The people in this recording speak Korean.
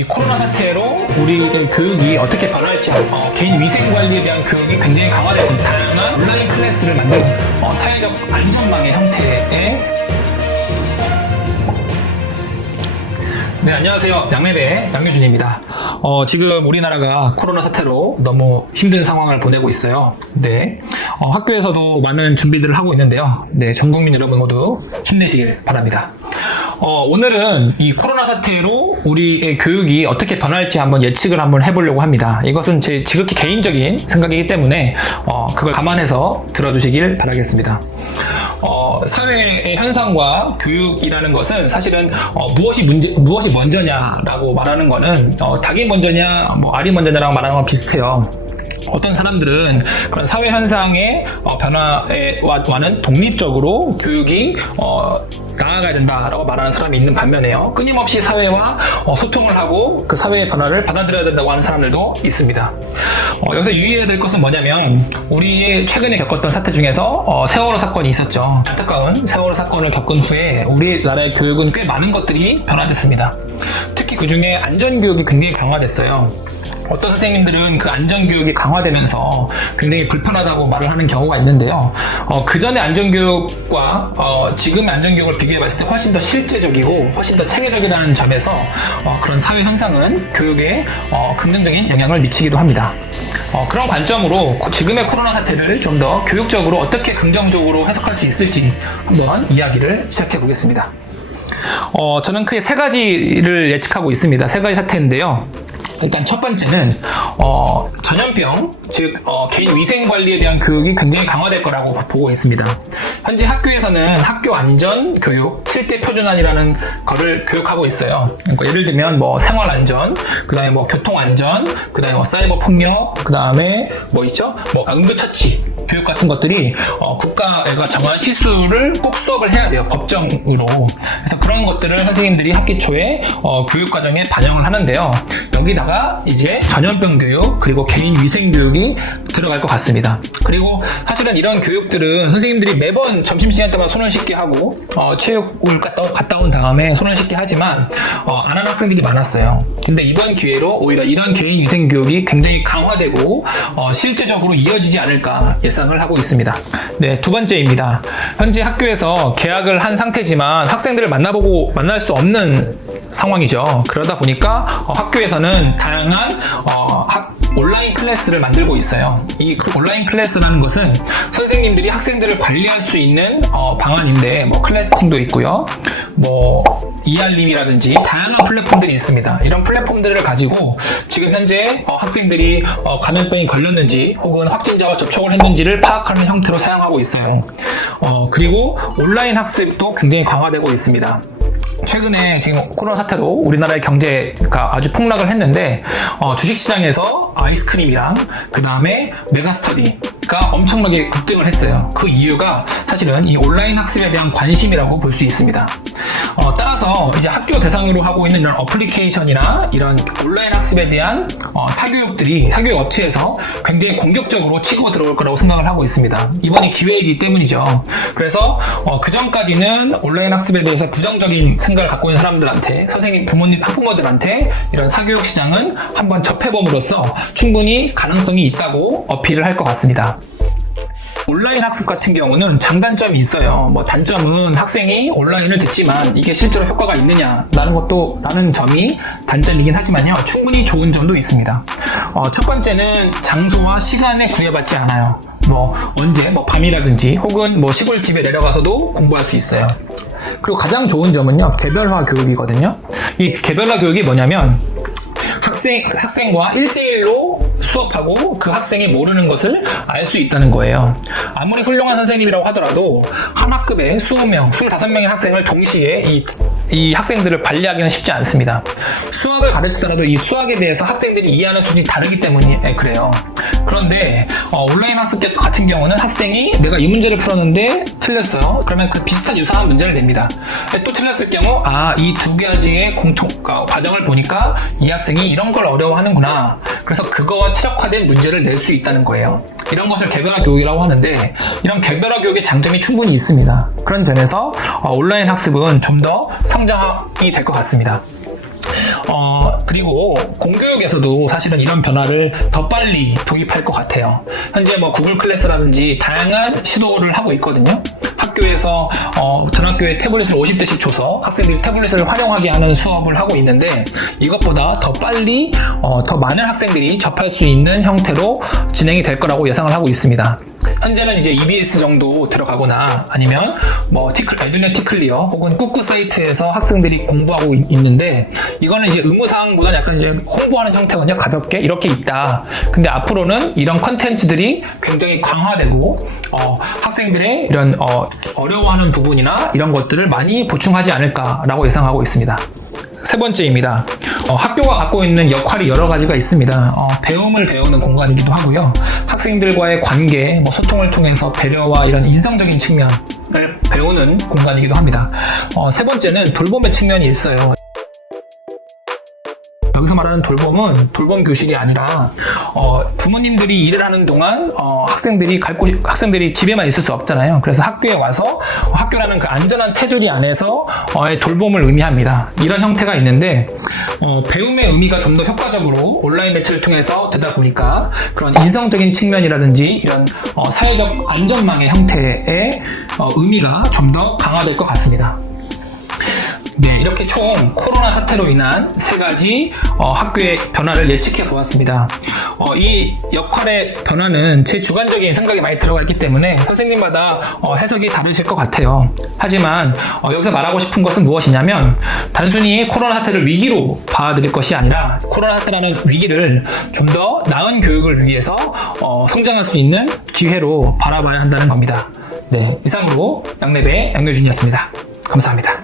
이 코로나 사태로 우리 교육이 어떻게 변할지, 개인 위생 관리에 대한 교육이 굉장히 강화되고 다양한 온라인 클래스를 만든 사회적 안전망의 형태의. 네, 안녕하세요. 양매배 양효준입니다. 지금 우리나라가 코로나 사태로 너무 힘든 상황을 보내고 있어요. 네, 학교에서도 많은 준비들을 하고 있는데요. 네, 전 국민 여러분 모두 힘내시길 바랍니다. 오늘은 이 코로나 사태로 우리의 교육이 어떻게 변할지 한번 예측을 한번 해보려고 합니다. 이것은 제 지극히 개인적인 생각이기 때문에 그걸 감안해서 들어주시길 바라겠습니다. 사회의 현상과 교육이라는 것은 사실은 무엇이 먼저냐라고 말하는 거는 닭이 먼저냐 알이 먼저냐라고 말하는 건 비슷해요. 어떤 사람들은 그런 사회 현상의 변화와는 독립적으로 교육이 나아가야 된다라고 말하는 사람이 있는 반면에요, 끊임없이 사회와 소통을 하고 그 사회의 변화를 받아들여야 된다고 하는 사람들도 있습니다. 여기서 유의해야 될 것은 뭐냐면, 우리의 최근에 겪었던 사태 중에서 세월호 사건이 있었죠. 안타까운 세월호 사건을 겪은 후에 우리나라의 교육은 꽤 많은 것들이 변화됐습니다. 특히 그 중에 안전교육이 굉장히 강화됐어요. 어떤 선생님들은 그 안전교육이 강화되면서 굉장히 불편하다고 말을 하는 경우가 있는데요. 그 전에 안전교육과 지금의 안전교육을 비교해봤을 때 훨씬 더 실제적이고 훨씬 더 체계적이라는 점에서 그런 사회 현상은 교육에 긍정적인 영향을 미치기도 합니다. 그런 관점으로 지금의 코로나 사태를 좀 더 교육적으로 어떻게 긍정적으로 해석할 수 있을지 한번 이야기를 시작해 보겠습니다. 저는 크게 세 가지를 예측하고 있습니다. 세 가지 사태인데요. 일단 첫 번째는 전염병, 즉 개인 위생 관리에 대한 교육이 굉장히 강화될 거라고 보고 있습니다. 현재 학교에서는 학교 안전 교육 7대 표준안이라는 거를 교육하고 있어요. 그러니까 예를 들면 생활 안전, 그다음에 교통 안전, 그다음에 사이버 폭력, 그다음에 응급처치 교육 같은 것들이 국가가 정한 시수를 꼭 수업을 해야 돼요, 법정으로. 그래서 그런 것들을 선생님들이 학기 초에 교육 과정에 반영을 하는데요. 여기다가 이제 전염병 교육 그리고 개인 위생 교육이 들어갈 것 같습니다. 그리고 사실은 이런 교육들은 선생님들이 매번 점심시간 때마다 손을 씻게 하고 체육을 갔다 온 다음에 손을 씻게 하지만 안 하는 학생들이 많았어요. 근데 이번 기회로 오히려 이런 개인 위생 교육이 굉장히 강화되고 실제적으로 이어지지 않을까 예상을 하고 있습니다. 네, 두 번째입니다. 현재 학교에서 개학을 한 상태지만 학생들을 만날 수 없는 상황이죠. 그러다 보니까 학교에서는 다양한 온라인 클래스를 만들고 있어요. 이 온라인 클래스라는 것은 선생님들이 학생들을 관리할 수 있는 방안인데 클래스팀도 있고요. 이알림이라든지 다양한 플랫폼들이 있습니다. 이런 플랫폼들을 가지고 지금 현재 학생들이 감염병이 걸렸는지 혹은 확진자와 접촉을 했는지를 파악하는 형태로 사용하고 있어요. 그리고 온라인 학습도 굉장히 강화되고 있습니다. 최근에 지금 코로나 사태로 우리나라의 경제가 아주 폭락을 했는데 주식시장에서 아이스크림이랑 그 다음에 메가스터디가 엄청나게 급등을 했어요. 그 이유가 사실은 이 온라인 학습에 대한 관심이라고 볼 수 있습니다. 따라서 이제 학교 대상으로 하고 있는 이런 어플리케이션이나 이런 온라인 학습에 대한 사교육 업체에서 굉장히 공격적으로 치고 들어올 거라고 생각을 하고 있습니다. 이번이 기회이기 때문이죠. 그래서 그 전까지는 온라인 학습에 대해서 부정적인 생각을 갖고 있는 사람들한테, 선생님, 부모님, 학부모들한테 이런 사교육 시장은 한번 접해봄으로써 충분히 가능성이 있다고 어필을 할 것 같습니다. 온라인 학습 같은 경우는 장단점이 있어요. 단점은 학생이 온라인을 듣지만 이게 실제로 효과가 있느냐라는 점이 단점이긴 하지만요, 충분히 좋은 점도 있습니다. 첫 번째는 장소와 시간에 구애받지 않아요. 언제 밤이라든지 혹은 시골집에 내려가서도 공부할 수 있어요. 그리고 가장 좋은 점은요, 개별화 교육이거든요. 이 개별화 교육이 뭐냐면 학생과 1대1로 수업하고 그 학생이 모르는 것을 알 수 있다는 거예요. 아무리 훌륭한 선생님이라고 하더라도 한 학급에 20명, 25명의 학생을 동시에 이 학생들을 관리하기는 쉽지 않습니다. 수학을 가르치더라도 이 수학에 대해서 학생들이 이해하는 수준이 다르기 때문에 그래요. 그런데 온라인 학습 같은 경우는 학생이 내가 이 문제를 풀었는데 틀렸어요. 그러면 그 비슷한 유사한 문제를 냅니다. 또 틀렸을 경우 이 두 가지의 과정을 보니까 이 학생이 이런 걸 어려워하는구나. 그래서 그거와 최적화된 문제를 낼 수 있다는 거예요. 이런 것을 개별화 교육이라고 하는데, 이런 개별화 교육의 장점이 충분히 있습니다. 그런 점에서 온라인 학습은 좀 더 성장이 될 것 같습니다. 그리고 공교육에서도 사실은 이런 변화를 더 빨리 도입할 것 같아요. 현재 뭐 구글 클래스라든지 다양한 시도를 하고 있거든요. 학교에서 전학교에 태블릿을 50대씩 줘서 학생들이 태블릿을 활용하게 하는 수업을 하고 있는데, 이것보다 더 빨리 더 많은 학생들이 접할 수 있는 형태로 진행이 될 거라고 예상을 하고 있습니다. 현재는 이제 EBS 정도 들어가거나 아니면 뭐 에듀넷 티클리어 혹은 꾸꾸 사이트에서 학생들이 공부하고 있는데, 이거는 이제 의무사항보다는 약간 이제 홍보하는 형태거든요. 가볍게 이렇게 있다. 근데 앞으로는 이런 컨텐츠들이 굉장히 강화되고 학생들의 이런 어려워하는 부분이나 이런 것들을 많이 보충하지 않을까라고 예상하고 있습니다. 세 번째입니다. 학교가 갖고 있는 역할이 여러 가지가 있습니다. 배움을 배우는 공간이기도 하고요. 학생들과의 관계, 소통을 통해서 배려와 이런 인성적인 측면을 배우는 공간이기도 합니다. 세 번째는 돌봄의 측면이 있어요. 여기서 말하는 돌봄은 돌봄 교실이 아니라 부모님들이 일을 하는 동안 학생들이 집에만 있을 수 없잖아요. 그래서 학교에 와서 학교라는 그 안전한 테두리 안에서 돌봄을 의미합니다. 이런 형태가 있는데, 배움의 의미가 좀 더 효과적으로 온라인 매체를 통해서 되다 보니까 그런 인성적인 측면이라든지 이런 사회적 안전망의 형태의 의미가 좀 더 강화될 것 같습니다. 네, 이렇게 총 코로나 사태로 인한 세 가지 학교의 변화를 예측해 보았습니다. 이 역할의 변화는 제 주관적인 생각이 많이 들어가 있기 때문에 선생님마다 해석이 다르실 것 같아요. 하지만 여기서 말하고 싶은 것은 무엇이냐면, 단순히 코로나 사태를 위기로 봐드릴 것이 아니라 코로나 사태라는 위기를 좀 더 나은 교육을 위해서 성장할 수 있는 기회로 바라봐야 한다는 겁니다. 네, 이상으로 양랩의 양효준이었습니다. 감사합니다.